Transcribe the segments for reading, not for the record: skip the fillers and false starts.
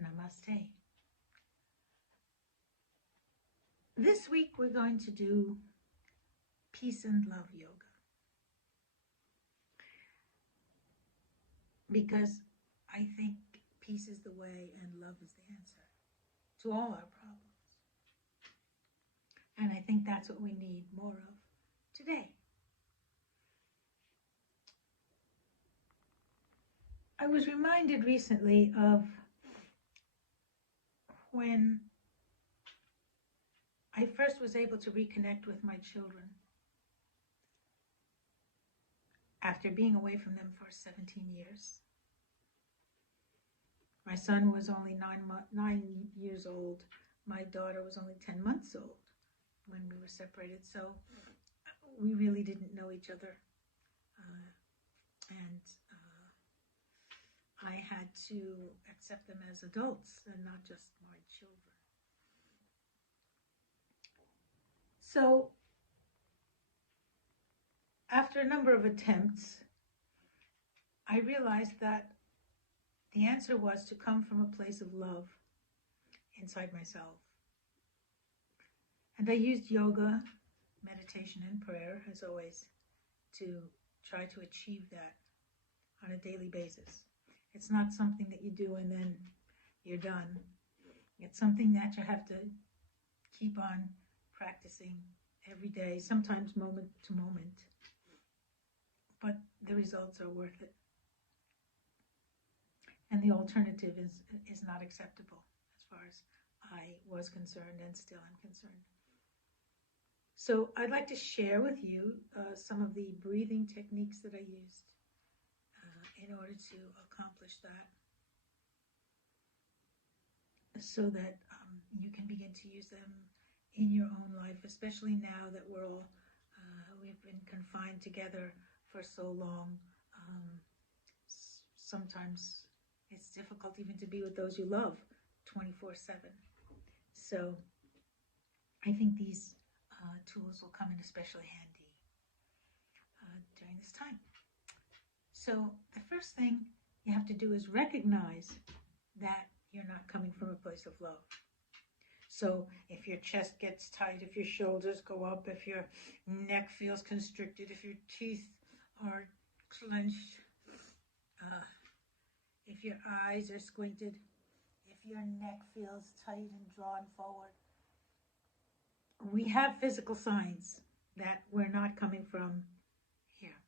Namaste. This week we're going to do peace and love yoga, because I think peace is the way and love is the answer to all our problems. And I think that's what we need more of today. I was reminded recently of when I first was able to reconnect with my children after being away from them for 17 years. My son was only 9 years old. My daughter was only 10 months old when we were separated. So we really didn't know each other. And I had to accept them as adults and not just my children. So after a number of attempts, I realized that the answer was to come from a place of love inside myself. And I used yoga, meditation, and prayer, as always, to try to achieve that on a daily basis. It's not something that you do and then you're done. It's something that you have to keep on practicing every day, sometimes moment to moment. But the results are worth it. And the alternative is not acceptable as far as I was concerned and still am concerned. So I'd like to share with you some of the breathing techniques that I used in order to accomplish that, so that you can begin to use them in your own life, especially now that we've been confined together for so long. Sometimes it's difficult even to be with those you love 24/7. So I think these tools will come in especially handy during this time. So the first thing you have to do is recognize that you're not coming from a place of love. So if your chest gets tight, if your shoulders go up, if your neck feels constricted, if your teeth are clenched, if your eyes are squinted, if your neck feels tight and drawn forward, we have physical signs that we're not coming from here.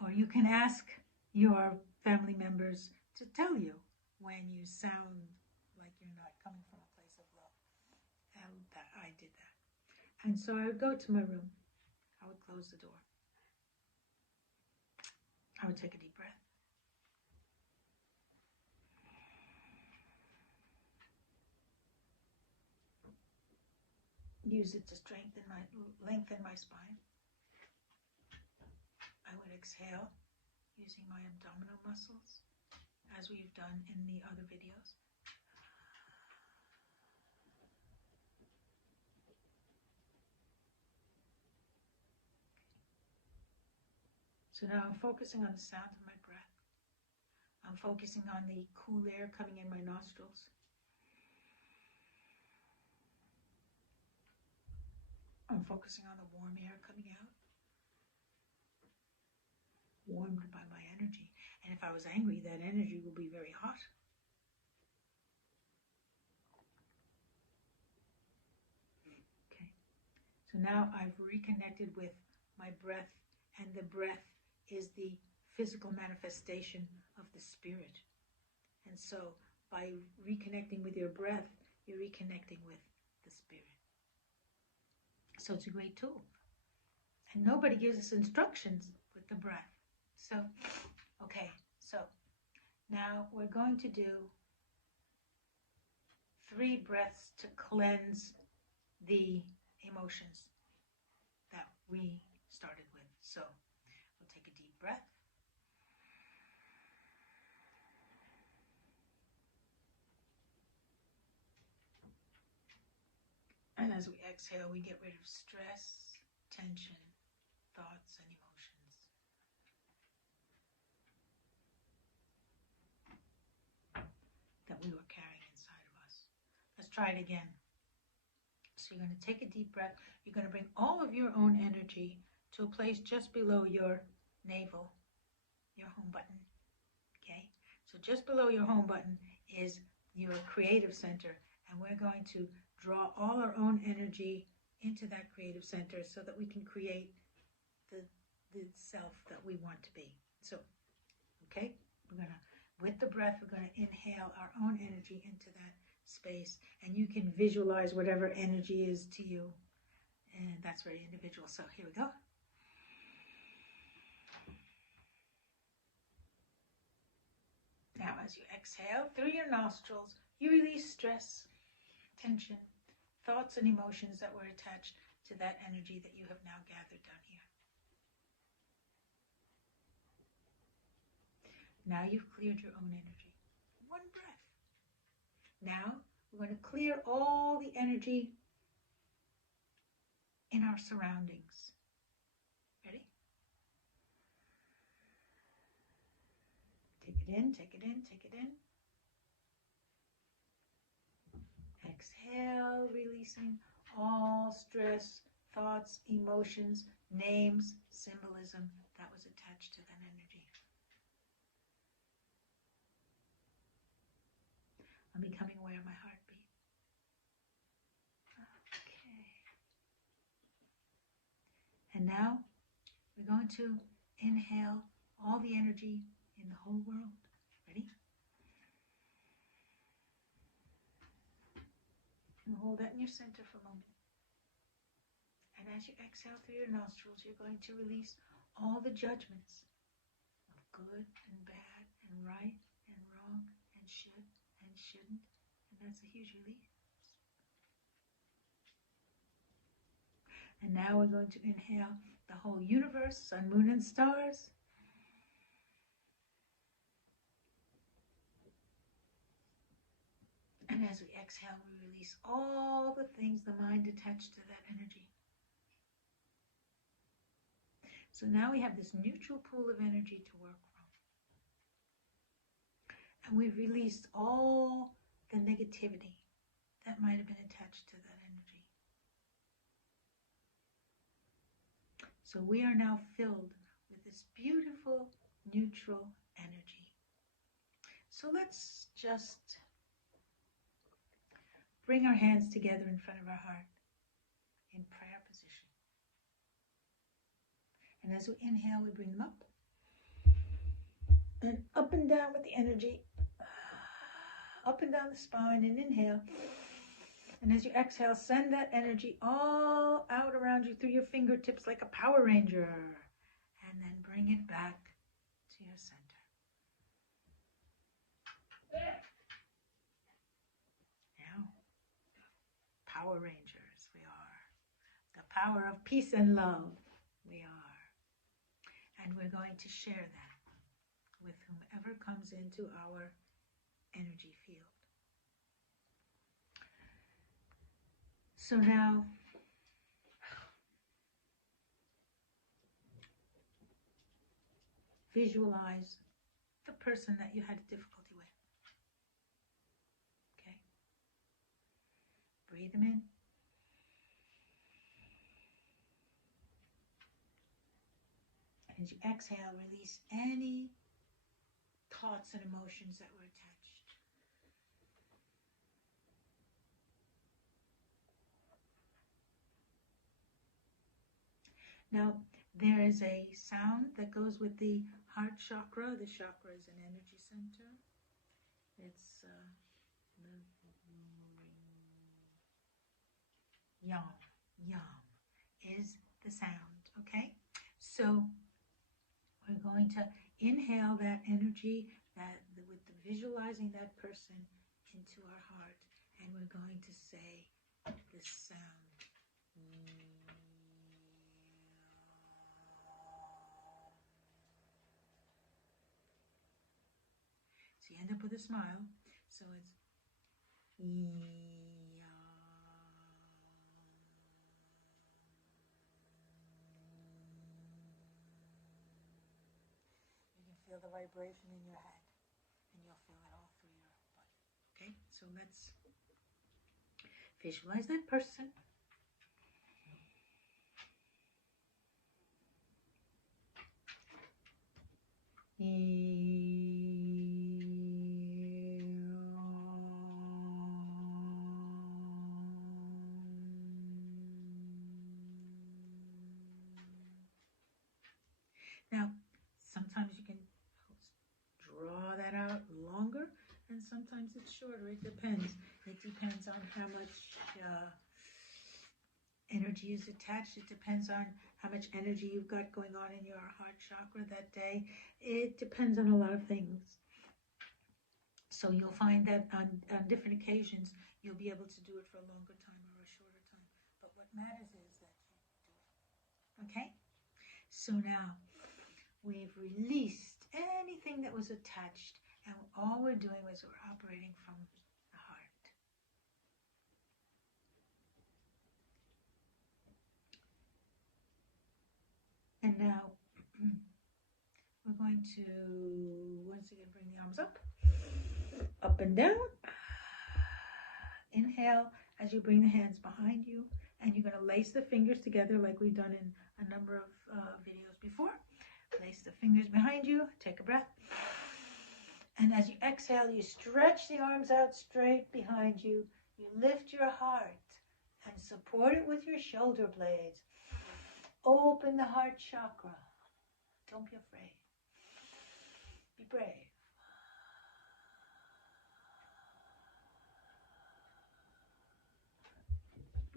Or you can ask your family members to tell you when you sound like you're not coming from a place of love. And I did that. And so I would go to my room. I would close the door. I would take a deep breath. Use it to lengthen my spine. I would exhale using my abdominal muscles, as we've done in the other videos. So now I'm focusing on the sound of my breath. I'm focusing on the cool air coming in my nostrils. I'm focusing on the warm air coming out, warmed by my energy. And if I was angry, that energy will be very hot. Okay. So now I've reconnected with my breath, and the breath is the physical manifestation of the spirit. And so by reconnecting with your breath, you're reconnecting with the spirit. So it's a great tool. And nobody gives us instructions with the breath. So, okay, so now we're going to do 3 breaths to cleanse the emotions that we started with. So we'll take a deep breath. And as we exhale, we get rid of stress, tension, thoughts, and emotions. try it again. So you're going to take a deep breath. You're going to bring all of your own energy to a place just below your navel, your home button. Okay? So just below your home button is your creative center. And we're going to draw all our own energy into that creative center so that we can create the self that we want to be. So, okay? We're going to, with the breath, we're going to inhale our own energy into that space, and you can visualize whatever energy is to you, and that's very individual. So here we go. Now as you exhale through your nostrils, you release stress, tension, thoughts and emotions that were attached to that energy that you have now gathered down here. Now you've cleared your own energy. One breath. Now we're going to clear all the energy in our surroundings. Ready? Take it in, take it in, take it in. Exhale, releasing all stress, thoughts, emotions, names, symbolism that was attached to that energy. I'm becoming aware of my heartbeat. Okay. And now we're going to inhale all the energy in the whole world. Ready? And hold that in your center for a moment. And as you exhale through your nostrils, you're going to release all the judgments of good and bad and right and wrong and should and shouldn't. And that's a huge release. And now we're going to inhale the whole universe, sun, moon, and stars. And as we exhale, we release all the things the mind attached to that energy. So now we have this neutral pool of energy to work from. And we've released all the negativity that might have been attached to that energy. So we are now filled with this beautiful, neutral energy. So let's just bring our hands together in front of our heart in prayer position. And as we inhale, we bring them up and down with the energy, up and down the spine, and inhale. And as you exhale, send that energy all out around you through your fingertips like a Power Ranger. And then bring it back to your center. Now, Power Rangers, we are. The power of peace and love, we are. And we're going to share that with whomever comes into our energy field. So now, visualize the person that you had difficulty with. Okay? Breathe them in. And as you exhale, release any thoughts and emotions that were attached. Now, there is a sound that goes with the heart chakra. The chakra is an energy center. It's yam. Yam is the sound, okay? So we're going to inhale that energy with the visualizing that person into our heart, and we're going to say this sound. So you end up with a smile. So it's you can feel the vibration in your head, and you'll feel it all through your body. Okay, so let's Visualize that person. Now, sometimes you can draw that out longer, and sometimes it's shorter. It depends. It depends on how much energy is attached. It depends on how much energy you've got going on in your heart chakra that day. It depends on a lot of things. So you'll find that on different occasions, you'll be able to do it for a longer time or a shorter time. But what matters is that you do it. Okay? So now, we've released anything that was attached, and all we're doing is we're operating from the heart. And now we're going to once again bring the arms up and down. Inhale as you bring the hands behind you, and you're going to lace the fingers together like we've done in a number of videos before. Place the fingers behind you, take a breath. And as you exhale, you stretch the arms out straight behind you. You lift your heart and support it with your shoulder blades. Open the heart chakra. Don't be afraid. Be brave.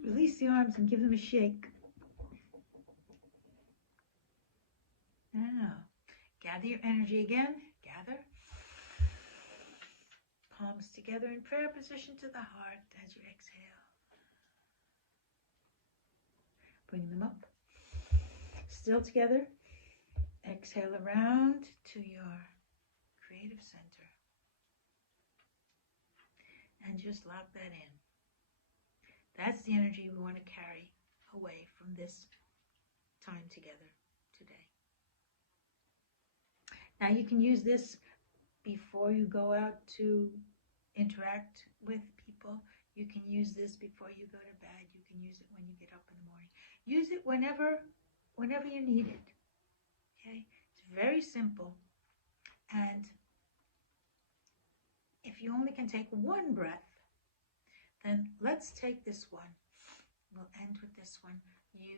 Release the arms and give them a shake. Now, gather your energy again. Gather. Palms together in prayer position to the heart as you exhale. Bring them up. Still together. Exhale around to your creative center. And just lock that in. That's the energy we want to carry away from this time together today. Now you can use this before you go out to interact with people. You can use this before you go to bed. You can use it when you get up in the morning. Use it whenever you need it. Okay? It's very simple. And if you only can take one breath, then let's take this one. We'll end with this one. You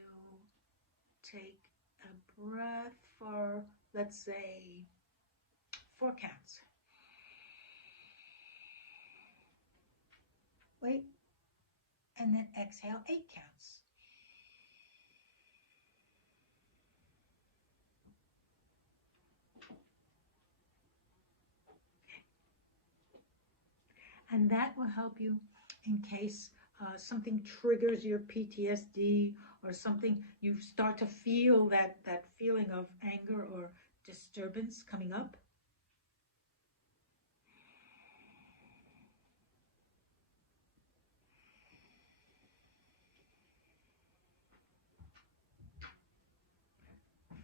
take a breath for, let's say, 4 counts. Wait, and then exhale 8 counts. And that will help you in case something triggers your PTSD or something, you start to feel that feeling of anger or disturbance coming up.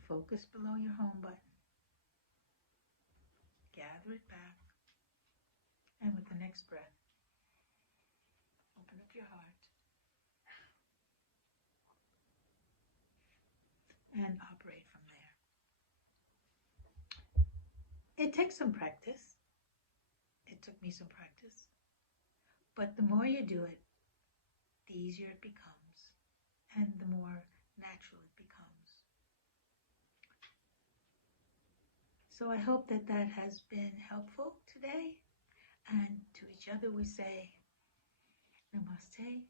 Focus below your home button. Gather it back. And with the next breath, open up your heart and operate from there. It takes some practice. It took me some practice. But the more you do it, the easier it becomes and the more natural it becomes. So I hope that has been helpful today. And to each other we say, Namaste.